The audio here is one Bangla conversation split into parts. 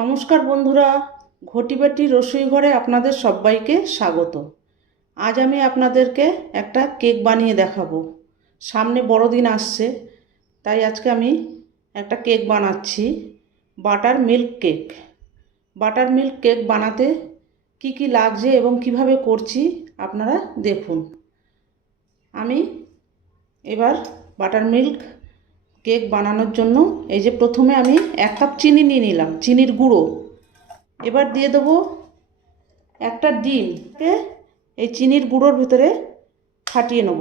নমস্কার বন্ধুরা, ঘটি বাটির রসুই ঘরে আপনাদের সবাইকে স্বাগত। আজ আমি আপনাদেরকে একটা কেক বানিয়ে দেখাবো। সামনে বড়দিন আসছে, তাই আজকে আমি একটা কেক বানাচ্ছি, butter milk cake. Butter milk cake বানাতে কি কি লাগছে এবং কিভাবে করছি আপনারা দেখুন। আমি এবার বাটার মিল্ক কেক বানানোর জন্য এই যে প্রথমে আমি 1 কাপ চিনি নিয়ে নিলাম, চিনির গুঁড়ো। এবার দিয়ে দেবো একটা ডিমকে এই চিনির গুঁড়োর ভিতরে ফাটিয়ে নেব।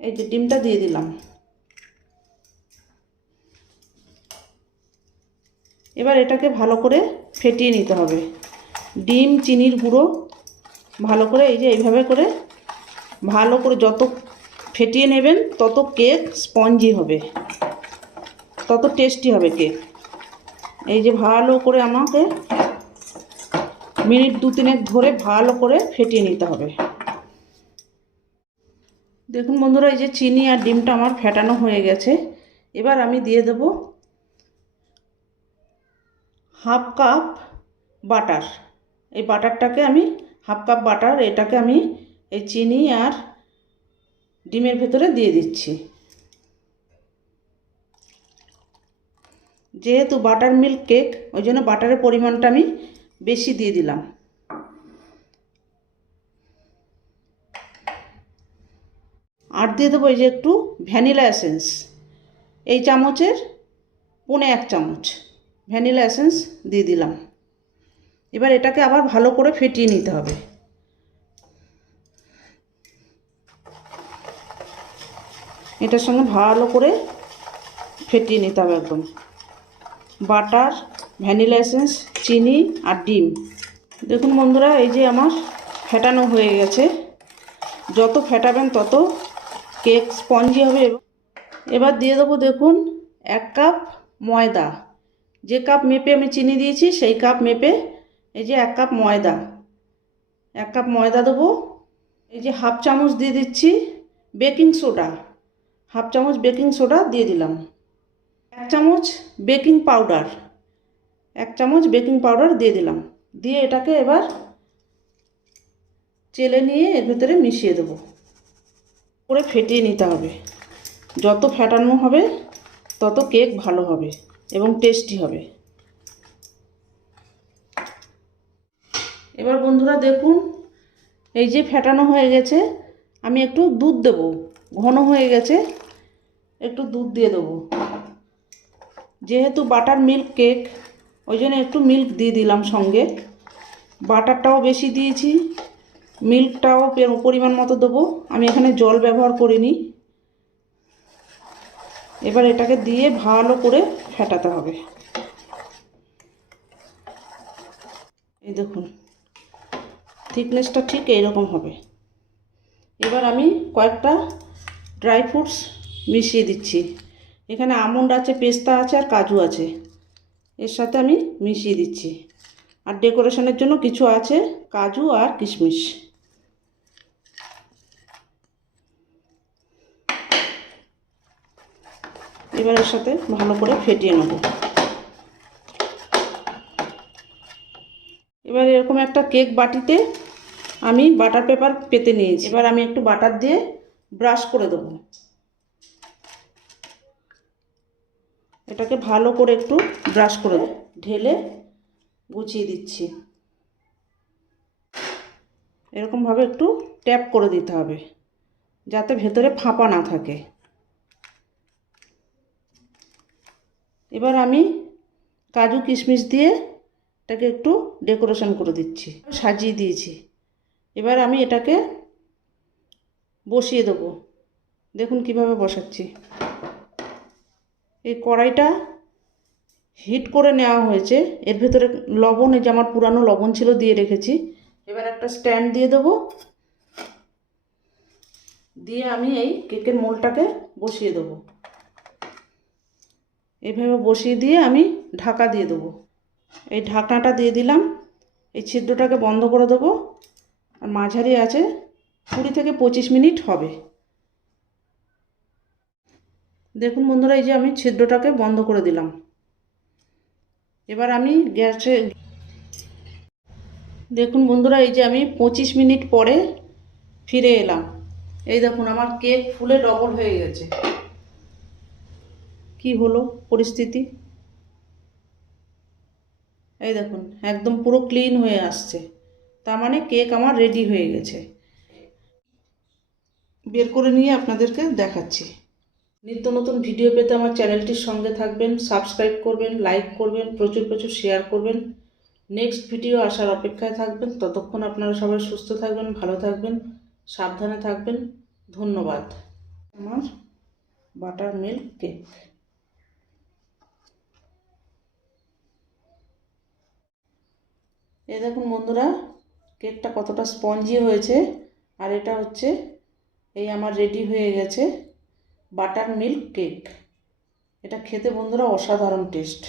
এই যে ডিমটা দিয়ে দিলাম। এবার এটাকে ভালো করে ফেটিয়ে নিতে হবে। ডিম চিনির গুঁড়ো ভালো করে এই যে এইভাবে করে ভালো করে যত ফেটিয়ে নেবেন তত কেক স্পঞ্জি হবে, তত টেস্টি হবে কেক। এই যে ভালো করে আমাকে মিনিট 2-3 ধরে ভালো করে ফেটিয়ে নিতে হবে। দেখুন বন্ধুরা, এই যে চিনি আর ডিমটা আমার ফেটানো হয়ে গেছে। এবার আমি দিয়ে দেব 1/2 কাপ বাটার। এই বাটারটাকে আমি 1/2 কাপ বাটার, এটাকে আমি এই চিনি আর ডিমের ভেতরে দিয়ে দিচ্ছি। যেহেতু বাটার মিল্ক কেক, ওই জন্য বাটারের পরিমাণটা আমি বেশি দিয়ে দিলাম। আর দিয়ে দেবো এই যে একটু ভ্যানিলা এসেন্স, এই চামচের 1.25 চামচ ভ্যানিলা এসেন্স দিয়ে দিলাম। এবার এটাকে আবার ভালো করে ফেটিয়ে নিতে হবে। এটার সঙ্গে ভালো করে ফেটিয়ে নিতে হবে একদম। বাটার, ভ্যানিলা এসেন্স, চিনি আর ডিম। দেখুন বন্ধুরা, এই যে আমার ফেটানো হয়ে গেছে। যত ফেটাবেন তত কেক স্পঞ্জি হবে। এবার দিয়ে দেবো দেখুন 1 কাপ ময়দা। যে কাপ মেপে আমি চিনি দিয়েছি সেই কাপ মেপে এই যে 1 কাপ ময়দা, 1 কাপ ময়দা দেবো। এই যে 1/2 চামচ দিয়ে দিচ্ছি বেকিং সোডা, 1/2 চামচ বেকিং সোডা দিয়ে দিলাম। 1 চামচ বেকিং পাউডার, 1 চামচ বেকিং পাউডার দিয়ে দিলাম। দিয়ে এটাকে এবার চেলে নিয়ে এর ভেতরে মিশিয়ে দেবো, করে ফেটিয়ে নিতে হবে। যত ফেটানো হবে তত কেক ভালো হবে এবং টেস্টি হবে। এবার বন্ধুরা দেখুন, এই যে ফেটানো হয়ে গেছে, আমি একটু দুধ দেব। ঘন হয়ে গেছে, একটু দুধ দিয়ে দেবো। যেহেতু বাটার মিল্ক কেক, ওই জন্য একটু মিল্ক দিয়ে দিলাম সঙ্গে। বাটারটাও বেশি দিয়েছি, মিল্কটাও পরিমাণ মতো দেবো। আমি এখানে জল ব্যবহার করিনি। এবার এটাকে দিয়ে ভালো করে ফেটাতে হবে। এই দেখুন থিকনেসটা ঠিক এইরকম হবে। এবার আমি কয়েকটা ড্রাই ফ্রুটস মিশিয়ে দিচ্ছি। এখানে আমন্ড আছে, পেস্তা আছে আর কাজু আছে, এর সাথে আমি মিশিয়ে দিচ্ছি। আর ডেকোরেশনের জন্য কিছু আছে কাজু আর কিশমিশ। এবার এর সাথে ভালো করে ফেটিয়ে নেব। এবার এরকম একটা কেক বাটিতে আমি বাটার পেপার পেতে নিয়েছি। এবার আমি একটু বাটার দিয়ে ব্রাশ করে দেবো। এটাকে ভালো করে একটু ব্রাশ করে ঢেলে গুছিয়ে দিচ্ছি। এরকমভাবে একটু ট্যাপ করে দিতে হবে যাতে ভেতরে ফাঁপা না থাকে। এবার আমি কাজু কিশমিশ দিয়ে এটাকে একটু ডেকোরেশন করে দিচ্ছি, সাজিয়ে দিয়েছি। এবার আমি এটাকে বসিয়ে দেবো। দেখুন কিভাবে বসাচ্ছি। এই কড়াইটা হিট করে নেওয়া হয়েছে, এর ভেতরে লবণ, এই যে আমার পুরানো লবণ ছিল দিয়ে রেখেছি। এবার একটা স্ট্যান্ড দিয়ে দেবো, দিয়ে আমি এই কেকের মোলটাকে বসিয়ে দেবো। এইভাবে বসিয়ে দিয়ে আমি ঢাকা দিয়ে দেবো। এই ঢাকনাটা দিয়ে দিলাম। এই ছিদ্রটাকে বন্ধ করে দেবো। আর মাঝারি আছে 20 থেকে 25 মিনিট হবে। দেখুন বন্ধুরা, এই যে আমি ছিদ্রটাকে বন্ধ করে দিলাম। এবার আমি গ্যাসে, দেখুন বন্ধুরা, এই যে আমি 25 মিনিট পরে ফিরে এলাম। এই দেখুন আমার কেক ফুলে ডবল হয়ে গেছে। কি হলো পরিস্থিতি, এই দেখুন একদম পুরো ক্লিন হয়ে আসছে। তার মানে কেক আমার রেডি হয়ে গেছে। বের করে নিয়ে আপনাদেরকে দেখাচ্ছি। নিত্য নতুন ভিডিও পেতে আমার চ্যানেলটির সঙ্গে থাকবেন, সাবস্ক্রাইব করবেন, লাইক করবেন, প্রচুর প্রচুর শেয়ার করবেন। নেক্সট ভিডিও আসার অপেক্ষায় থাকবেন। ততক্ষণ আপনারা সবাই সুস্থ থাকবেন, ভালো থাকবেন, সাবধানে থাকবেন। ধন্যবাদ। আমার বাটার মিল্ক কেক। এই দেখুন বন্ধুরা, কেকটা কতটা স্পঞ্জি হয়েছে। আর এটা হচ্ছে এই আমার রেডি হয়ে গেছে বাটার মিল্ক কেক। এটা খেতে বন্ধুরা অসাধারণ টেস্ট।